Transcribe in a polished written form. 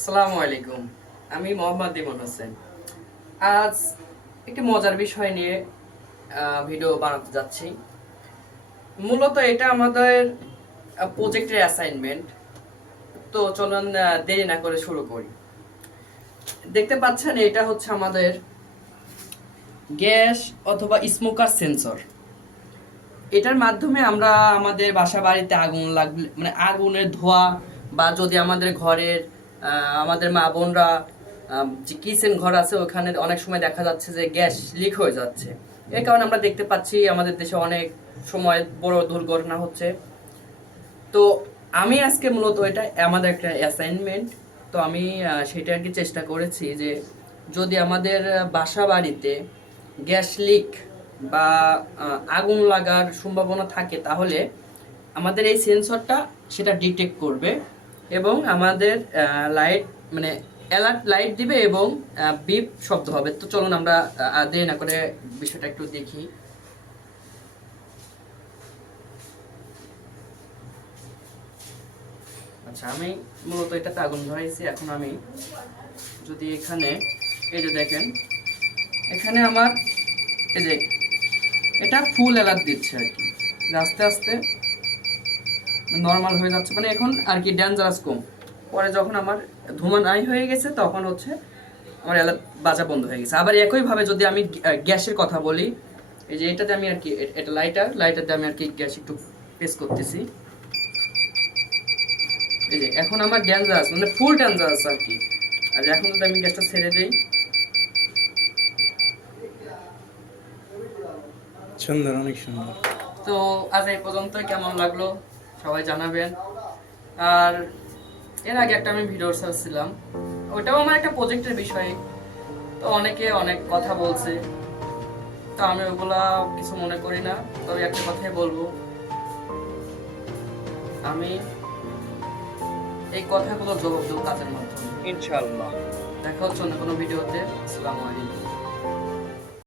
আসসালামু আলাইকুম। আমি মোহাম্মদ ইমন হোসেন। আজ একটি মজার বিষয় নিয়ে ভিডিও বানাতে যাচ্ছি। মূলত এটা আমাদের প্রজেক্টের অ্যাসাইনমেন্ট। তো চলুন দেরি না করে শুরু করি। দেখতে পাচ্ছেন এটা হচ্ছে আমাদের গ্যাস অথবা স্মোকার সেন্সর। এটার মাধ্যমে আমরা আমাদের বাসা বাড়িতে আগুন লাগলে মানে আগুনের ধোঁয়া বা যদি আমাদের ঘরের আমাদের মা বোনরা যে কিচেন ঘর আছে ওখানে অনেক সময় দেখা যাচ্ছে যে গ্যাস লিক হয়ে যাচ্ছে। এর কারণে আমরা দেখতে পাচ্ছি আমাদের দেশে অনেক সময় বড় দুর্ঘটনা হচ্ছে। তো আমি আজকে মূলত এটা আমাদের একটা অ্যাসাইনমেন্ট। তো আমি সেটা আর কি চেষ্টা করেছি যে যদি আমাদের বাসা বাড়িতে গ্যাস লিক বা আগুন লাগার সম্ভাবনা থাকে তাহলে আমাদের এই সেন্সরটা সেটা ডিটেক্ট করবে এবং আমাদের লাইট মানে অ্যালার্ট লাইট দিবে এবং বিপ শব্দ হবে। তো চলুন আমরা দেরি না করে বিষয়টা একটু দেখি। আচ্ছা, আমি মূলত এটাতে আগুন ধরাইছি। এখন আমি যদি এখানে এই যে দেখেন এখানে আমার এই যে এটা ফুল অ্যালার্ট দিচ্ছে আর কি, আস্তে আস্তে নর্মাল হয়ে যাচ্ছে, মানে এখন আর কি ডেঞ্জারাস কম। পরে যখন আমার ধোঁয়া নাই হয়ে গেছে তখন হচ্ছে আমার অ্যালার্ট বাজা বন্ধ হয়ে গেছে। আবার একইভাবে যদি আমি গ্যাসের কথা বলি, এই যে এটাতে আমি আর কি এটা লাইটারতে আমি আর কি গ্যাস একটু প্রেস করতেছি। এই যে এখন আমার ডেঞ্জারাস মানে ফুল ডেঞ্জারাস আর কি। আর এখন যদি আমি গ্যাসটা ছেড়ে দিই, সুন্দর, অনেক সুন্দর। তো আজ এই পর্যন্ত কেমন লাগলো সবাই জানাবেন। আর এর আগে একটা আমি ভিডিও ছাড়ছিলাম, ওটাও আমার একটা প্রজেক্টের বিষয়। তো অনেকে অনেক কথা বলছে, তো আমি ওগুলা কিছু মনে করি না। তবে একটা কথাই বলবো, আমি এই কথাগুলো জবাব দেবো কাজের মাধ্যমে। ইনশাআল্লাহ। দেখা হচ্ছে অন্য কোনো ভিডিওতে। আসসালামু আলাইকুম।